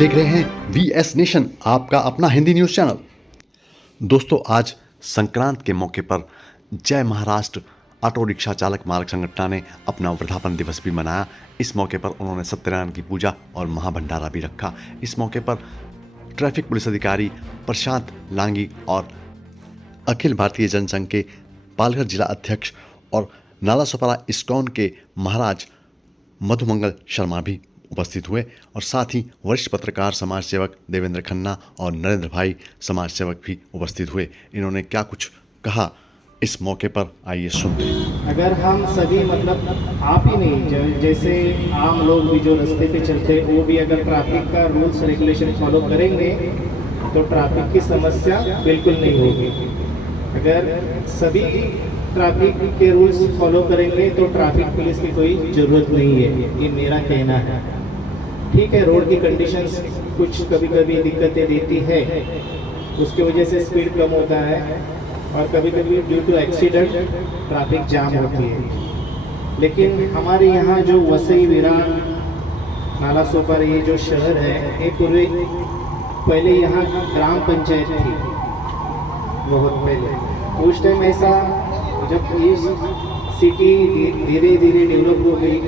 देख रहे हैं VS नेशन, आपका अपना हिंदी न्यूज़ चैनल। दोस्तों, आज संक्रांत के मौके पर जय महाराष्ट्र ऑटो रिक्शा चालक मार्ग संगठन ने अपना वर्धापन दिवस भी मनाया। इस मौके पर उन्होंने सत्यनारायण की पूजा और महाभंडारा भी रखा। इस मौके पर ट्रैफिक पुलिस अधिकारी प्रशांत लांगी और अखिल भारतीय जनसंघ के पालघर जिला अध्यक्ष और नालासोपारा इस्कॉन के महाराज मधुमंगल शर्मा भी उपस्थित हुए और साथ ही वरिष्ठ पत्रकार समाज सेवक देवेंद्र खन्ना और नरेंद्र भाई समाज सेवक भी उपस्थित हुए। इन्होंने क्या कुछ कहा इस मौके पर, आइए सुनते हैं। अगर हम सभी आप ही नहीं, जैसे आम लोग भी जो रास्ते पे चलते हैं वो भी अगर ट्रैफिक का रूल्स रेगुलेशन फॉलो करेंगे तो ट्रैफिक की समस्या बिल्कुल नहीं होगी। अगर सभी ट्रैफिक के रूल्स फॉलो करेंगे तो ट्रैफिक पुलिस की कोई ज़रूरत नहीं है, ये मेरा कहना है। ठीक है, रोड की कंडीशंस कुछ कभी कभी दिक्कतें देती है, उसकी वजह से स्पीड कम होता है और कभी कभी due to accident traffic jam होती है। लेकिन हमारे यहाँ जो वसई विरार नालासोपारा ये जो शहर है, ये पूरे पहले यहाँ ग्राम पंचायत थी, बहुत पहले। उस टाइम ऐसा जब ये सिटी धीरे धीरे डेवलप हो गई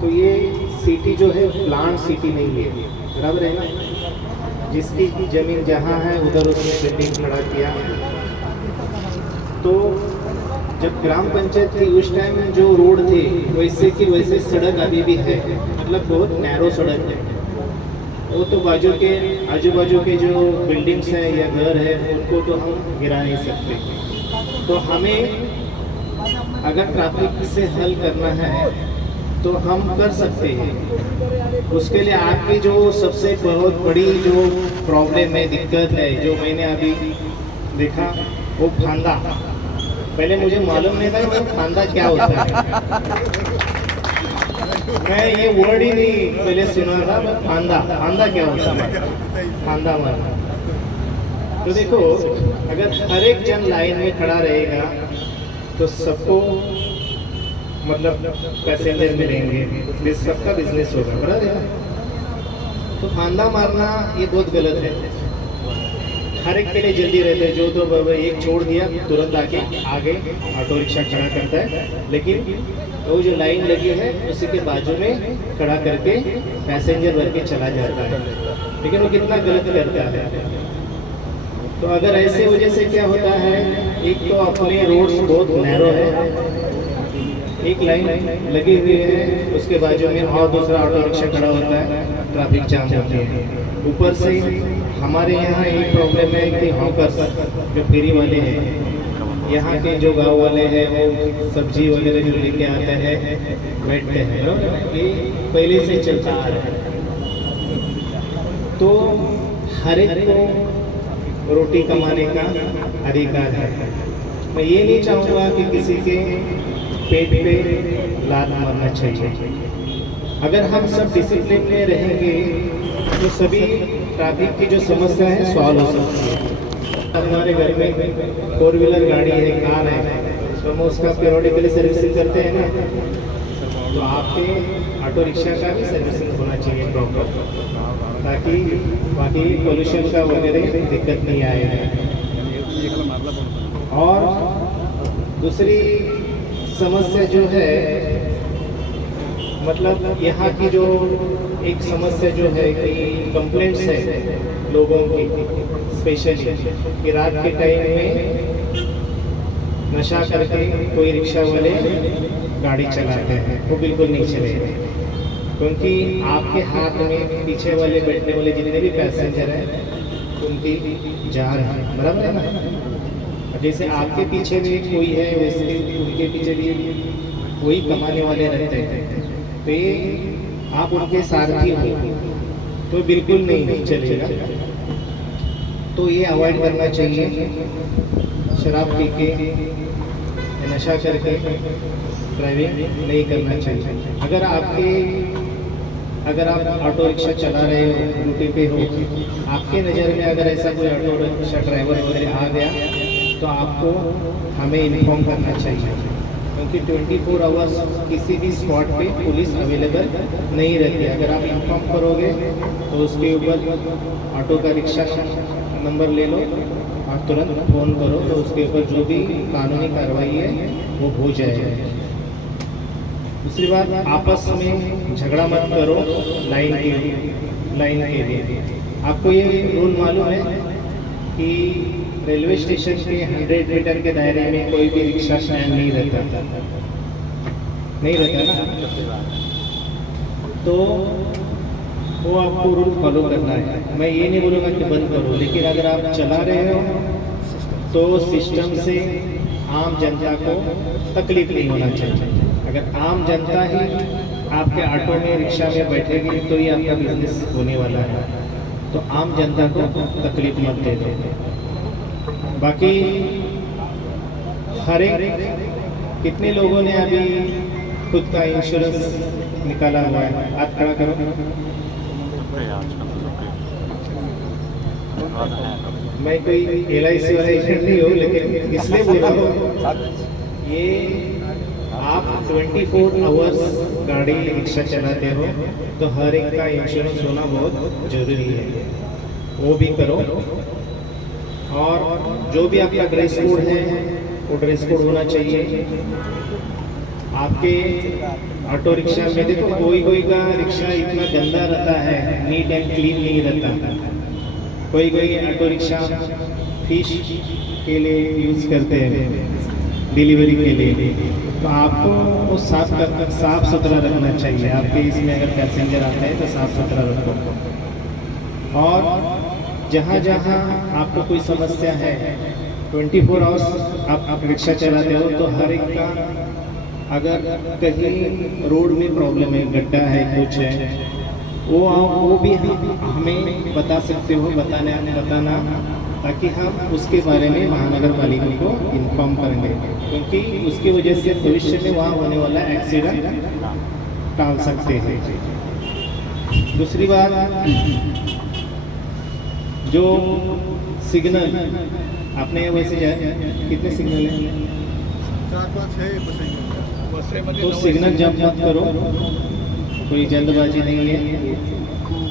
तो ये सिटी जो है प्लांट सिटी नहीं है, बराबर है ना। जिसकी ज़मीन जहाँ है उधर उसने बिल्डिंग खड़ा किया। तो जब ग्राम पंचायत थी उस टाइम जो रोड थे वैसे की वैसे सड़क अभी भी है, मतलब बहुत नैरो सड़क है। वो तो आजू बाजू के जो बिल्डिंग्स हैं या घर है उनको तो हम गिरा नहीं सकते। तो हमें अगर ट्रैफिक से हल करना है तो हम कर सकते हैं। उसके लिए आपकी जो सबसे बहुत बड़ी जो प्रॉब्लम है, दिक्कत है, जो मैंने अभी देखा वो फांदा। पहले मुझे मालूम नहीं था कि फांदा क्या होता है। मैं ये वर्ड ही नहीं पहले सुना था, फांदा क्या होता है, फांदा मारना। तो देखो, अगर हर एक जन लाइन में खड़ा रहेगा तो सबको मतलब पैसेंजर मिलेंगे, सबका बिजनेस होगा, बराबर है। तो फांदा मारना ये बहुत गलत है। हर एक के लिए जल्दी रहते हैं, जो तो एक छोड़ दिया तुरंत आगे ऑटो रिक्शा खड़ा करता है, लेकिन वो जो लाइन लगी है उसी के बाजू में खड़ा करके पैसेंजर भर के चला जाता है, लेकिन वो कितना गलत करता है। तो अगर ऐसे वजह से क्या होता है, एक तो अपने रोड्स बहुत नैरो है, एक लाइन लगी हुई है, उसके बाजू में और दूसरा ऑटो रिक्शा खड़ा होता है, ट्रैफिक जाम होती है। ऊपर से हमारे यहाँ एक प्रॉब्लम है कि हॉकर्स जो फेरी वाले हैं, यहाँ के जो गांव वाले हैं वो सब्जी वगैरह जो लेके आते हैं बैठते हैं, ये पहले से चलता आ रहा है। तो हर एक को रोटी कमाने का अधिकार है। मैं ये नहीं चाहूँगा कि किसी के पेट पे लात मारना चाहिए। अगर हम सब डिसिप्लिन में रहेंगे तो सभी ट्रैफिक की जो समस्या है सॉल्व हो सकती है। हमारे घर में 4 व्हीलर गाड़ी है, कार है, तो हम उसका पीरियडिकली सर्विसिंग करते हैं ना, तो आपके ऑटो रिक्शा का भी सर्विसिंग होना चाहिए प्रॉपर, ताकि बाकी पोल्यूशन का वगैरह दिक्कत नहीं आए। और दूसरी समस्या जो है, मतलब यहाँ की जो एक समस्या जो है कि कंप्लेंट्स है लोगों की, स्पेशली कि रात के टाइम में नशा करके कोई रिक्शा वाले गाड़ी चलाते हैं, वो बिल्कुल नहीं चलेगा, क्योंकि आपके हाथ में पीछे वाले बैठने वाले जितने भी पैसेंजर हैं उनकी जान है, बराबर है ना। जैसे आपके पीछे भी कोई है वैसे उनके पीछे भी वही कमाने वाले रहते हैं, तो ये आप उनके सारथी हो तो बिल्कुल नहीं चलेगा। तो ये अवॉइड करना चाहिए, शराब पी के नशा करके ड्राइविंग नहीं करना चाहिए। अगर आप ऑटो रिक्शा चला रहे हो, ड्यूटी पे हो, आपके नज़र में अगर ऐसा कोई ऑटो रिक्शा ड्राइवर वगैरह आ गया तो आपको हमें इन्फॉर्म करना चाहिए। क्योंकि 24 आवर्स किसी भी स्पॉट पे पुलिस अवेलेबल नहीं रहती। अगर आप इन्फॉर्म करोगे तो उसके ऊपर ऑटो का रिक्शा नंबर ले लो और तुरंत फ़ोन करो, तो उसके ऊपर जो भी कानूनी कार्रवाई है वो हो जाएगा। दूसरी बात, आपस में झगड़ा मत करो लाइन के लिए। आपको ये रूल मालूम है कि रेलवे स्टेशन के 100 मीटर के दायरे में कोई भी रिक्शा स्टैंड नहीं रहता ना, तो वो आपको रूल फॉलो करना है। मैं ये नहीं बोलूँगा कि बंद करो, लेकिन अगर आप चला रहे हो तो सिस्टम से आम जनता को तकलीफ नहीं होना चाहिए। अगर आम जनता ही आपके ऑटो में रिक्शा में बैठेगी तो ही आपका बिजनेस होने वाला है, तो आम जनता को तकलीफ मत दे दो। बाकी हर एक कितने लोगों ने अभी खुद का इंश्योरेंस निकाला हुआ है? हाथ खड़ा करो। मैं कोई LIC वाला एजेंट नहीं हूँ, लेकिन इसलिए बोल रहा हूँ, ये आप 24 आवर्स गाड़ी रिक्शा चलाते हो तो हर एक का इंश्योरेंस होना बहुत ज़रूरी है, वो भी करो। और जो भी आपका ड्रेस कोड है वो ड्रेस कोड होना चाहिए। आपके ऑटो रिक्शा में देखो, कोई का रिक्शा इतना गंदा रहता है, नीट एंड क्लीन नहीं रहता। कोई ऑटो रिक्शा फिश के लिए यूज़ करते हैं, डिलीवरी के लिए, तो आपको वो साफ सुथरा रखना चाहिए। आपके इसमें अगर पैसेंजर आते हैं तो साफ सुथरा रखो। और जहाँ जहाँ आपको कोई समस्या है, 24 आवर्स आप रिक्शा चलाते हो तो हर एक का, अगर कहीं रोड में प्रॉब्लम है, गड्ढा है, कुछ है, वो भी हमें बता सकते हो, बताना, ताकि हम उसके बारे में महानगर पालिका को इन्फॉर्म करेंगे, क्योंकि उसकी वजह से भविष्य में वहाँ होने वाला एक्सीडेंट टाल सकते हैं। दूसरी बात, जो सिग्नल आपने वैसे कितने सिग्नल हैं? 4-5 है। तो सिग्नल जंप मत करो, कोई जल्दबाजी नहीं है।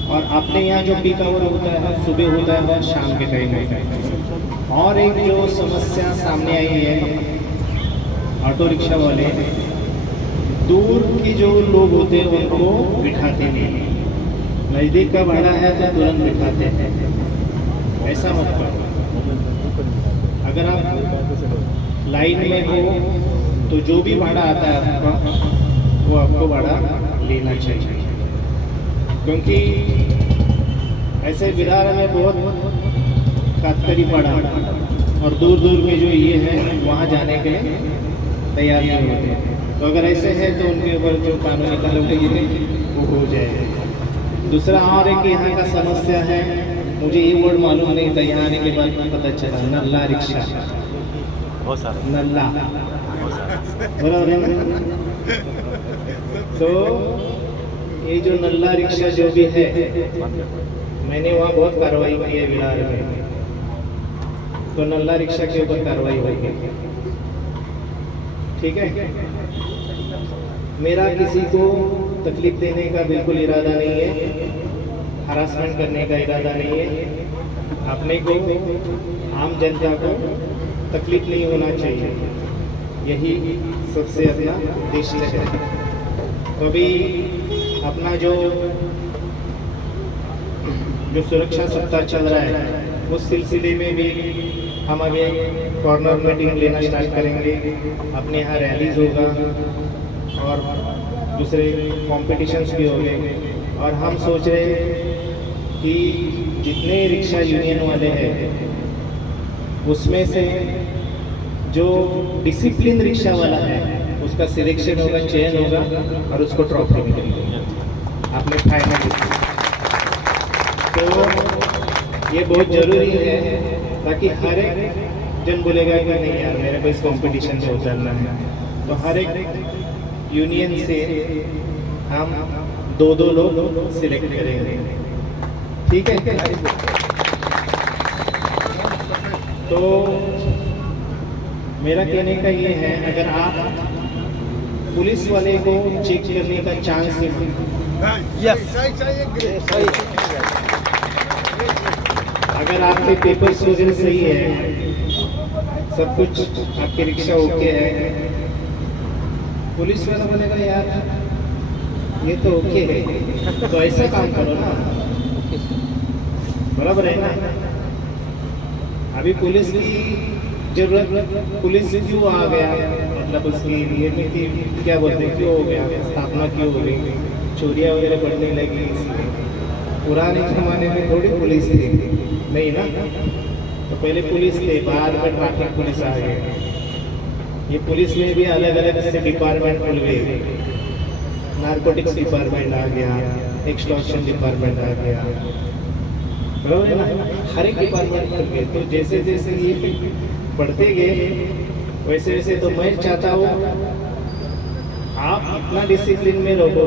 और अपने यहाँ जो पीक आवर होता है, सुबह होता है और शाम के टाइम होता है। और एक जो समस्या सामने आई है, ऑटो रिक्शा वाले दूर की जो लोग होते हैं उनको बिठाते नहीं, नज़दीक का भाड़ा है तो तुरंत बिठाते हैं। ऐसा मत करो। अगर आप लाइन में हो तो जो भी भाड़ा आता है आपका, वो आपको भाड़ा लेना चाहिए, क्योंकि ऐसे विरार में बहुत कातकरी पड़ा और दूर दूर में जो ये है वहाँ जाने के लिए तैयार नहीं होते। तो अगर ऐसे है तो उनके ऊपर जो कानूनी कार्रवाई है वो हो जाएगी। दूसरा और एक यहाँ का समस्या है, मुझे ये वर्ड मालूम नहीं था, यहाँ आने के बाद पता चला, नल्ला रिक्शा। नल्ला बराबर है ना? तो ये जो नल्ला रिक्शा जो भी है, मैंने वहाँ बहुत कार्रवाई की है विरार में, तो नल्ला रिक्शा के ऊपर कार्रवाई होगी। ठीक है, मेरा किसी को तकलीफ देने का बिल्कुल इरादा नहीं है, हरासमेंट करने का इरादा नहीं है। अपने को, आम जनता को तकलीफ नहीं होना चाहिए, यही सबसे अपना उद्देश्य है। तो अभी अपना जो सुरक्षा सप्ताह चल रहा है, उस सिलसिले में भी हम अभी कॉर्नर मीटिंग लेना स्टार्ट करेंगे। अपने यहाँ रैलीज होगा और दूसरे कॉम्पिटिशन्स भी होंगे। और हम सोच रहे हैं कि जितने रिक्शा यूनियन वाले हैं उसमें से जो डिसिप्लिन रिक्शा वाला है उसका सिलेक्शन होगा, चयन होगा और उसको ट्रॉफी मिलेगी आपने फाइनल। तो ये बहुत ज़रूरी है, ताकि हर एक जन बोलेगा कि नहीं यार मेरे को इस कंपटीशन से उतरना है। तो हर एक यूनियन से हम 2-2 लोग सिलेक्ट करेंगे। ठीक है, तो मेरा कहने का ये है, अगर आप पुलिस वाले को चेक करने का चांस है। यस सही अगर आपके पेपर्स वगैरह सही है, सब कुछ आपके रिक्शा ओके है, पुलिस वाला बोलेगा यार ये तो ओके है, तो ऐसा काम करो ना, बराबर है ना। अभी पुलिस की जरूरत, पुलिस क्यों आ गया, मतलब उसकी नियमित क्या बोलते हैं, क्यों हो गया, स्थापना क्यों हो गई, चोरियाँ वगैरह बढ़ने लगी इसलिए। पुराने ज़माने में थोड़ी पुलिस थी, नहीं ना, तो पहले पुलिस थे, बाद में ट्रैफिक पुलिस आ गए। ये पुलिस में भी अलग अलग से डिपार्टमेंट खुल गए, नारकोटिक्स डिपार्टमेंट आ गया, एक्सटॉर्शन डिपार्टमेंट आ गया, बराबर है ना, हर एक डिपार्टमेंट खुल गए। तो जैसे जैसे ये बढ़ते गए वैसे वैसे, तो मैं चाहता हूँ आप इतना डिसिप्लिन में रहो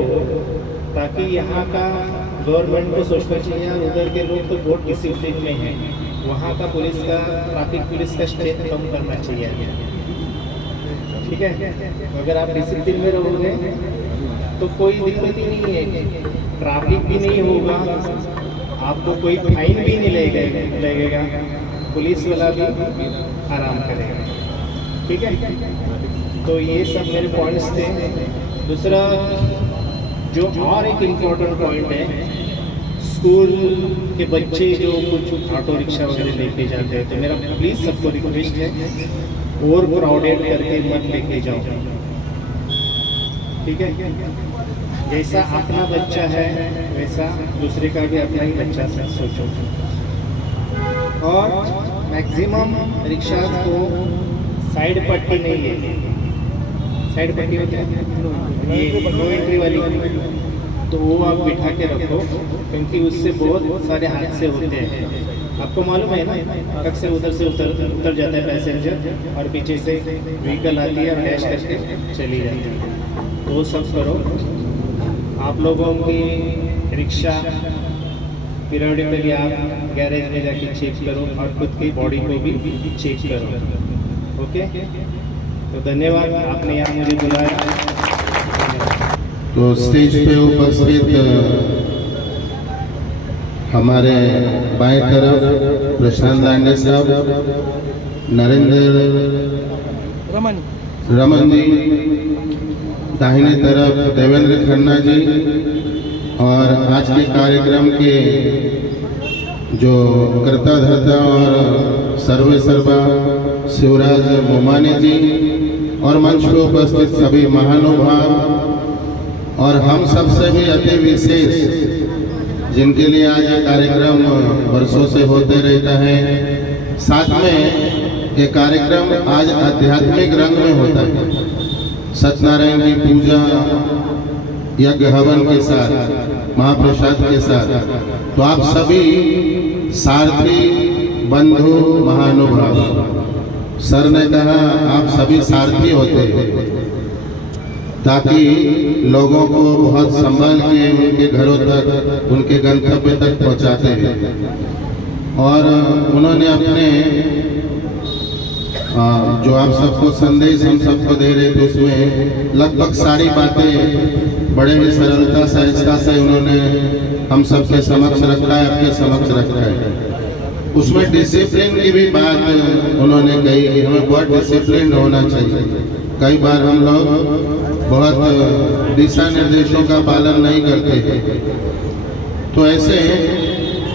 ताकि यहाँ का गवर्नमेंट को सोचना चाहिए यार उधर के लोग तो बहुत डिसिप्लिन में हैं, वहाँ का पुलिस का, ट्रैफिक पुलिस का स्ट्रेंथ कम करना चाहिए, ठीक है। अगर आप डिसिप्लिन में रहोगे तो कोई दिक्कत ही नहीं है, ट्रैफिक भी नहीं होगा, आपको कोई फाइन भी नहीं लगेगा, पुलिस वाला भी आराम करेगा, ठीक है। तो ये सब मेरे पॉइंट्स थे। दूसरा जो और एक इम्पोर्टेंट पॉइंट है, स्कूल के बच्चे जो कुछ ऑटो रिक्शा वगैरह लेके जाते हैं, तो मेरा प्लीज़ सबको रिक्वेस्ट है ओवर क्राउडेड करके मत लेके जाओ, ठीक है। जैसा अपना बच्चा है वैसा दूसरे का भी अपना ही बच्चा सोचो। और मैक्सिमम रिक्शा को साइड पट्टी नहीं है, साइड पट्टी होती है ये नो एंट्री वाली, तो वो आप बिठा के रखो, क्योंकि उससे बहुत सारे हादसे होते हैं। आपको मालूम है ना, ट्रक से उधर उतर जाता है पैसेंजर और पीछे से व्हीकल आती है और डैश करके चली जाती है। तो वो सब करो। आप लोगों की रिक्शा पीरियडिकली आप गैरेज में जाके चेक करो और खुद की बॉडी को भी चेक करो, ओके। तो धन्यवाद, आपने यहाँ मुझे बुलाया। तो स्टेज पे उपस्थित हमारे बाएं तरफ प्रशांत लांडे साहब, नरेंद्र रमन जी, दाहिने तरफ देवेंद्र खन्ना जी, और आज के कार्यक्रम के जो कर्ता धर्ता और सर्वे सर्वा शिवराज मोमानी जी, और मंच पर उपस्थित सभी महानुभाव, और हम सबसे भी अति विशेष जिनके लिए आज ये कार्यक्रम वर्षों से होते रहता है। साथ में ये कार्यक्रम आज आध्यात्मिक रंग में होता है, सत्यनारायण की पूजा, यज्ञ हवन के साथ, महाप्रसाद के साथ। तो आप सभी सारथी बंधु महानुभाव, सर ने कहा आप सभी सारथी होते हैं ताकि लोगों को बहुत संभाल के उनके घरों तक, उनके गंतव्य तक पहुंचाते हैं। और उन्होंने अपने जो आप सबको संदेश हम सबको दे रहे थे उसमें लगभग सारी बातें बड़े ही सरलता सहजता से उन्होंने हम सबके समक्ष रखा है, आपके समक्ष रखा है। उसमें डिसिप्लिन की भी बात उन्होंने कही कि हमें बहुत डिसिप्लिन होना चाहिए। कई बार हम लोग बहुत दिशा निर्देशों का पालन नहीं करते, तो ऐसे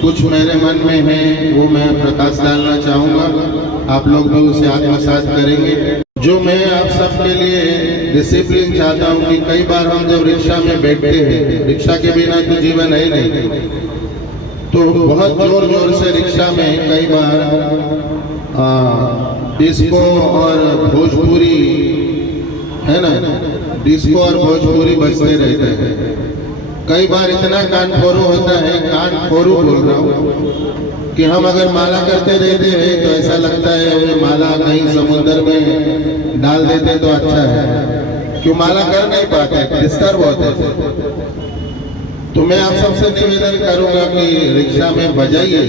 कुछ मेरे मन में है वो मैं प्रकाश डालना चाहूँगा, आप लोग भी उसे आत्मसात करेंगे। जो मैं आप सबके लिए डिसिप्लिन चाहता हूँ कि कई बार हम जब रिक्शा में बैठते हैं, रिक्शा के बिना तो जीवन है नहीं, तो बहुत जोर जोर से रिक्शा में कई बार डिस्को और भोजपुरी है ना, डिस्को और भोजपुरी बजते रहते हैं। कई बार इतना कानफोरू होता है, कानफोरू बोल रहा हूँ, कि हम अगर माला करते रहते हैं तो ऐसा लगता है हमें माला कहीं समुद्र में डाल देते तो अच्छा है, क्यों माला कर नहीं पाते, डिस्टर्ब होते थे। तो मैं आप सबसे निवेदन करूंगा कि रिक्शा में बजाइए,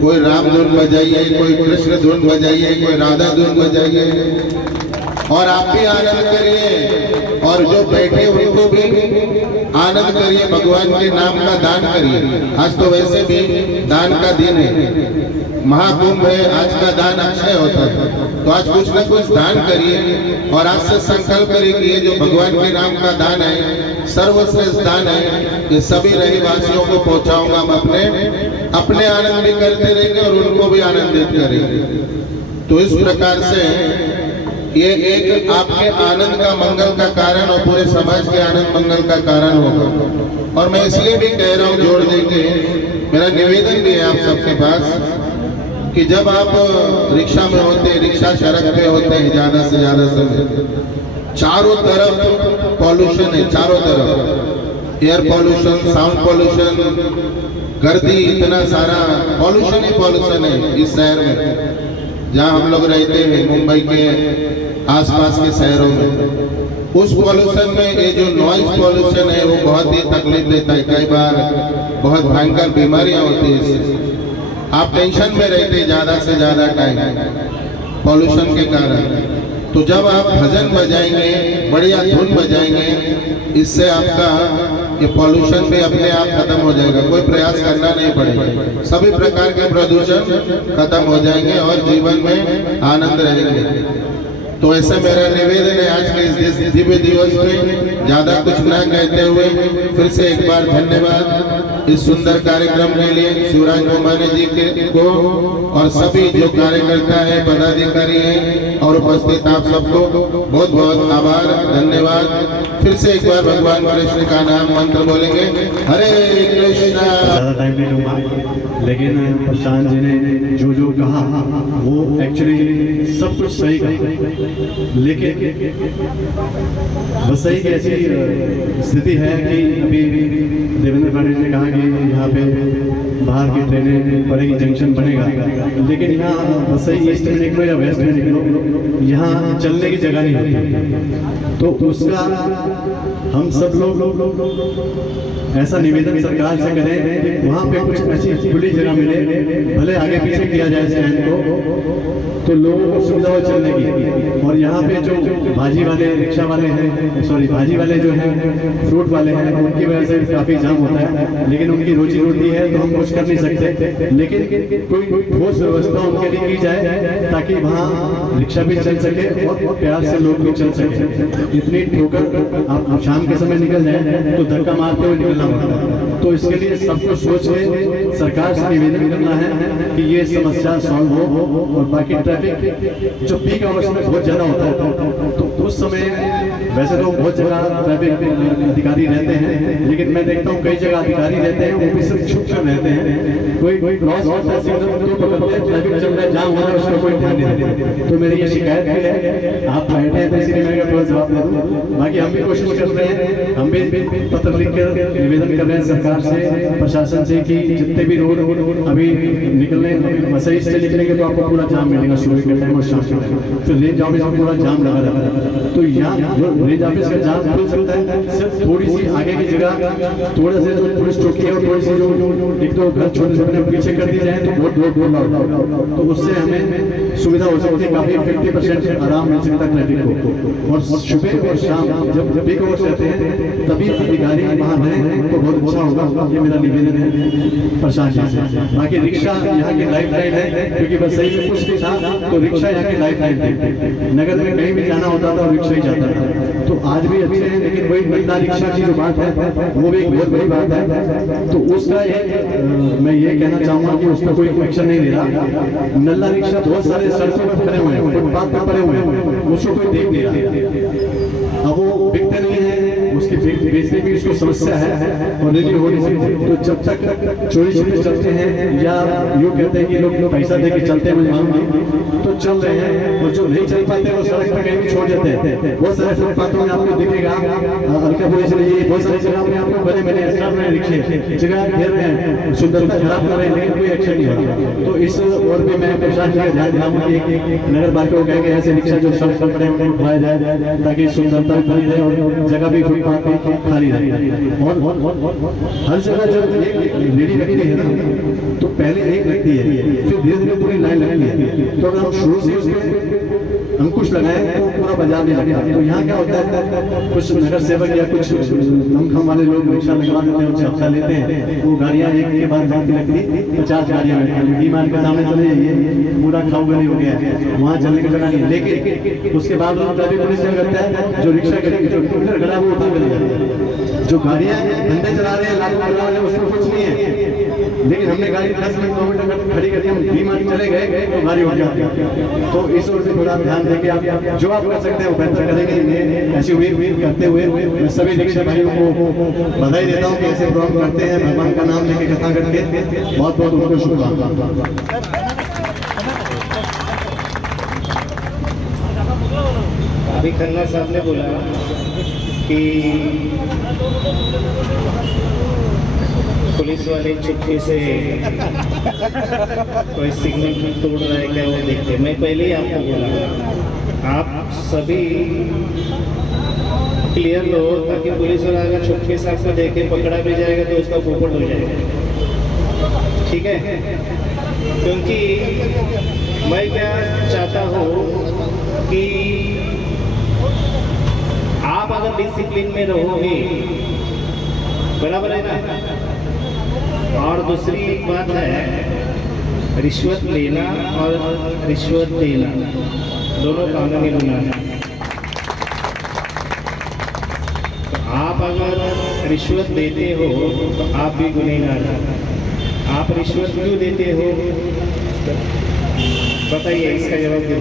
कोई राम धुन बजाइए, कोई कृष्ण धुन बजाइए, कोई राधा धुन बजाइए, और आप भी आनंद करिए और जो बैठे उनको भी आनंद करिए, भगवान के नाम का दान करिए। आज तो वैसे भी दान का दिन है, महाकुंभ है, आज का दान अक्षय होता है, तो आज कुछ न कुछ दान करिए और आज से संकल्प करिए कि ये जो भगवान के नाम का दान है, सर्वश्रेष्ठ दान है, ये सभी रहवासियों को पहुंचाऊंगा। हम अपने आनंद भी करते रहेंगे और उनको भी आनंदित करेंगे। तो इस प्रकार से ये एक आपके आनंद का, मंगल का कारण और पूरे समाज के आनंद मंगल का कारण होगा। और मैं इसलिए भी कह रहा हूँ, जोड़ देंगे, मेरा निवेदन भी है आप सबके पास कि जब आप रिक्शा में होते, रिक्शा सड़क पे होते हैं ज्यादा से ज्यादा समय, चारों तरफ पॉल्यूशन है, चारों तरफ एयर पॉल्यूशन, साउंड पॉल्यूशन, गर्दी, इतना सारा पॉल्यूशन ही पॉल्यूशन है इस शहर में जहाँ हम लोग रहते हैं, मुंबई के आसपास के शहरों में। उस पॉल्यूशन में ये जो नॉइज पॉल्यूशन है वो बहुत ही तकलीफ देता है, कई बार बहुत भयंकर बीमारियां होती है इससे। आप टेंशन में रहते हैं ज्यादा से ज्यादा टाइम पॉल्यूशन के कारण। तो जब आप भजन बजाएंगे, बढ़िया धुन बजाएंगे, इससे आपका ये पॉल्यूशन भी अपने आप खत्म हो जाएगा, कोई प्रयास करना नहीं पड़ेगा, सभी प्रकार के प्रदूषण खत्म हो जाएंगे और जीवन में आनंद रहेंगे। तो ऐसे मेरा निवेदन है आज के इस दिव्य दिवस पे, ज्यादा कुछ ना कहते हुए फिर से एक बार धन्यवाद इस सुंदर कार्यक्रम के लिए शिवराज बोमाने जी को और सभी जो कार्यकर्ता है, पदाधिकारी हैं और उपस्थित आप सबको बहुत बहुत आभार, धन्यवाद। फिर से एक बार भगवान कृष्ण का नाम मंत्र बोलेंगे, हरे कृष्णा। ज़्यादा टाइम नहीं लूँगा, लेकिन प्रशांत जी ने जो जो कहा वो एक्चुअली सब कुछ सही कहा, लेकिन बस सही की ऐसी स्थिति है कि अभी देवेंद्र फडणवीस ने कहा कि यहाँ पे बाहर की ट्रेनें पड़ेगी, जंक्शन बनेगा, लेकिन यहाँ बस सही ईस्ट में निकलो या वेस्ट में निकलो, यहाँ चलने की जगह नहीं होती। तो उसका हम सब लोग ऐसा निवेदन सरकार से करें कि वहाँ पे कुछ ऐसी खुली जगह मिले, भले आगे पीछे किया जाए स्टैंड को, तो लोगों को सुविधा हो चलने की। और यहाँ पे जो भाजी वाले, रिक्शा वाले हैं, सॉरी भाजी वाले जो हैं, फ्रूट वाले हैं, उनकी वजह से काफ़ी जाम होता है, लेकिन उनकी रोजी रोटी है तो हम कुछ कर नहीं सकते, लेकिन कोई ठोस व्यवस्था उनके लिए की जाए ताकि वहाँ रिक्शा भी चल सके और प्यार से लोग भी चल सके। इतनी ठोकर आप शाम के समय निकल जाए तो धक्का मारते हुए निकलना पड़ता है। तो इसके लिए सबको सोच के सरकार से निवेदन करना है कि ये समस्या सॉल्व हो। और बाकी ट्रैफिक जो पीक आवर्स में बहुत ज़्यादा होता है, तो उस समय वैसे तो बहुत जगह ट्रैफिक अधिकारी रहते हैं, लेकिन मैं देखता हूँ कई जगह अधिकारी रहते हैं वो भी सिर्फ छुप कर रहते हैं, कोई क्रॉस करता है सिग्नल तो पकड़ते हैं, ट्रैफिक चल रहा है, जाम हो रहा है, उसका कोई ध्यान नहीं देते। तो मेरी ये शिकायत भी है, आप बैठे हैं तो इसीलिए मैं थोड़ा जवाब दे दूँ। बाकी हम भी कोशिश कर रहे हैं, हम भी पत्र लिख कर निवेदन कर रहे हैं सरकार से, प्रशासन से कि जितने भी रोड अभी निकलने, मसई से निकलेंगे तो आपको पूरा जाम मिलेगा सुबह के टाइम और शाम के टाइम, तो रेंज ऑफिस में पूरा जाम लगा रहता है। तो यहाँ जो रेंज ऑफिस का जाम खुल सकता है, सिर्फ थोड़ी सी आगे की जगह थोड़ा से जो पुलिस चौकी है और थोड़ी सी जो एक दो घर छोटे छोटे पीछे कर दी जाए तो बहुत बहुत तो उससे हमें सुविधा हो सकती है, काफी 50% आराम मिल सकता है ट्रैफिक को। और सुबह और शाम जब पीक आवर्स रहते हैं तभी अधिकारी वहाँ रहें तो बहुत अच्छा होगा, ये मेरा निवेदन है प्रशासन से। बाकी रिक्शा यहाँ की लाइफ लाइन है, क्योंकि बस सही में कुछ नहीं था तो रिक्शा यहाँ की लाइफ लाइन थी, नगर में कहीं भी जाना होता था रिक्शा ही जाता था। तो आज भी अच्छे हैं, लेकिन वही नल्ला रिक्शा की जो बात है वो भी एक बहुत बड़ी बात है। तो उसका मैं ये कहना चाहूँगा कि उसका कोई एक्शन नहीं ले रहा। नल्ला रिक्शा बहुत सारे सड़कों पर खड़े हुए हैं, फुटपाथ पर पड़े हुए हैं, उसको कोई देख नहीं रहा। अब वो बिकते नहीं है, उसकी बेचने की उसको समस्या है और रेडी होने से, तो जब तक चोरी छुपे चलते हैं या यूँ कहते हैं कि लोग पैसा दे के चलते हैं तो चल रहे हैं, और जो नहीं चल पाते वो सड़क पर कहीं भी छोड़ देते हैं। बहुत सारे फुटपाथों में आपको दिखेगा, हल्का पुलिस लिए बहुत सारी जगह में आपको बड़े बड़े रिक्शे जगह घेर रहे हैं, सुंदरता खराब कर रहे हैं, लेकिन कोई एक्शन नहीं हो रहा। तो इस और भी मैं प्रशासन का ध्यान दिलाऊंगा कि नगर पालिका को कहेंगे ऐसे रिक्शा जो सड़क पर खड़े उनको उठाया जाए ताकि सुंदरता बनी रहे और जगह भी फुटपाथ पे खाली रहे। और हर जगह जब एक लेडी लगती है ना तो पहले एक लगती है, फिर धीरे धीरे पूरी लाइन लगती है। तो अगर हम शुरू से उसमें अंकुश लगाए तो पूरा बाजार नहीं लगता। तो यहाँ क्या होता है, कुछ नगर सेवक या कुछ दमखम वाले लोग रिक्शा लगवा देते हैं, उनसे हफ्ता लेते हैं, वो गाड़ियाँ एक के बाद जाती लगती 50 गाड़ियाँ डी मार्ट के सामने चले जाइए, पूरा खाऊ गली हो गया है, वहाँ चलने की जगह नहीं है। लेकिन उसके बाद ट्रैफिक पुलिस क्या करता है, जो रिक्शा जो टू व्हीलर खड़ा है वो उठा कर, जो गाड़ियाँ धंधे चला रहे हैं लाखों करने वाले उसमें कुछ नहीं है। लेकिन हमने गाड़ी 10 मिनट 2 मिनट खड़ी करके हम डी मार्ट चले गए तो गाड़ी उठ जाती है। तो इस ओर से थोड़ा ध्यान देके आप जो आप कर सकते हैं वो बेहतर करेंगे। ये ऐसी उम्मीद करते हुए मैं सभी रिक्शा भाइयों को बधाई देता हूँ कि ऐसे प्रोग्राम करते हैं, भगवान का नाम लेके कथा करके, बहुत बहुत उनको शुभकामनाएं। अभी खन्ना साहब ने बोला कि पुलिस वाले चुप्पी से कोई सिग्नल तोड़ रहा है क्या वो देखते। मैं पहले ही आपको बोला आप सभी क्लियर लो, ताकि पुलिस वाला अगर चुप्पी से आपको देखे पकड़ा भी जाएगा तो उसका पोपट हो जाएगा, ठीक है। क्योंकि मैं क्या चाहता हूँ कि आप अगर डिसिप्लिन में रहोगे, बराबर है ना। और दूसरी एक बात है, रिश्वत लेना और रिश्वत देना दोनों कानूनी गुनाह है। तो आप अगर रिश्वत देते हो तो आप भी गुनहगार हो। आप रिश्वत क्यों देते हो बताइए, इसका जवाब दो।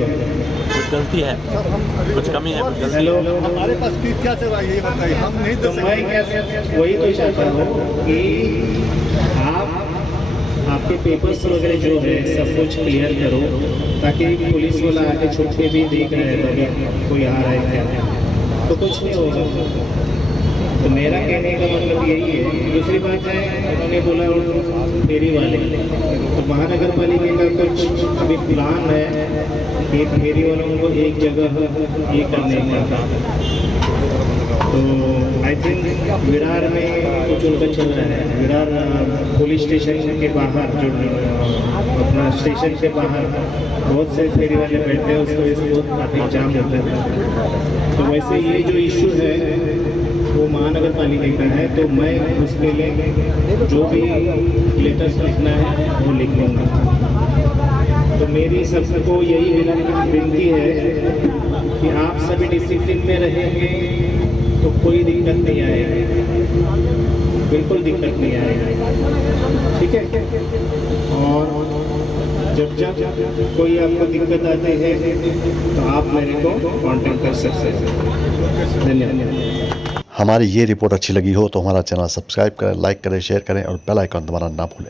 कुछ गलती है, कुछ कमी है, कुछ गलती है। हमारे पास क्या चल रहा है ये बताइए, हम नहीं तो दे मैं सकते। क्या वही तो चाहता हूँ कि आपके पेपर्स वगैरह जो है सब कुछ क्लियर करो, ताकि पुलिस वाला आके छुप के भी देख रहे हैं अभी कोई आ रहा है क्या, तो कुछ नहीं होगा। तो मेरा कहने का मतलब यही है। दूसरी बात है, उन्होंने बोला फेरी वाले, तो महानगर पालिका का कुछ अभी प्लान है कि फेरी वालों को एक जगह ये करने का। तो आई थिंक विरार में कुछ उनका चल रहा है। विरार पुलिस स्टेशन के बाहर, जो अपना स्टेशन के बाहर बहुत से फेरी वाले बैठते हैं, उसकी वजह से बहुत ट्रैफिक जाम होता है। तो वैसे ये जो इशू है वो महानगर पालिका का है, तो मैं उसके लिए जो भी लेटर्स लिखना है वो लिख लूँगा। तो मेरी सबको यही विनती है कि आप सभी डिसिप्लिन में रहेंगे तो कोई दिक्कत नहीं आएगी, बिल्कुल दिक्कत नहीं आएगी, ठीक है। और जब कोई आपको दिक्कत आती है तो आप मेरे को कांटेक्ट कर सकते हैं। धन्यवाद। हमारी ये रिपोर्ट अच्छी लगी हो तो हमारा चैनल सब्सक्राइब करें, लाइक करें, शेयर करें और बेल आइकन दबाना ना भूलें।